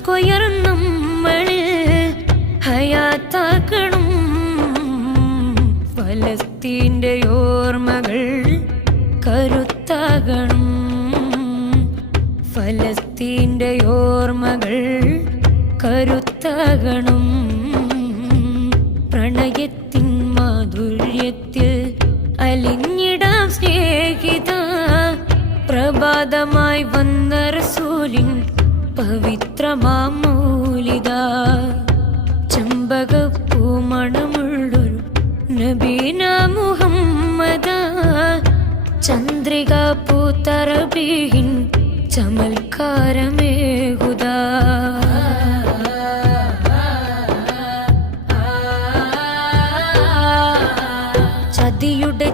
Square നമ്മൾ ഹയാത്താക്കണം. ഫലസ്തീന്റെ ഓർമ്മകൾ കരുത്താകണം. ഫലസ്തീന്റെ ഓർമ്മകൾ കരുത്താകണം. പ്രണയത്തിൻ മാധുര്യത്തിൽ അലിഞ്ഞിടാം സ്നേഹിത. പ്രഭാതമായി വന്ന റസൂലിൻ പവിത്രമാമൂലിത. ചമ്പകപ്പൂമണമുള്ളൊരു നബീന മുഹമ്മദ ചന്ദ്രിക പൂത്തറബീഹിൻ ചമൽക്കാരമേകുത. ചതിയുടെ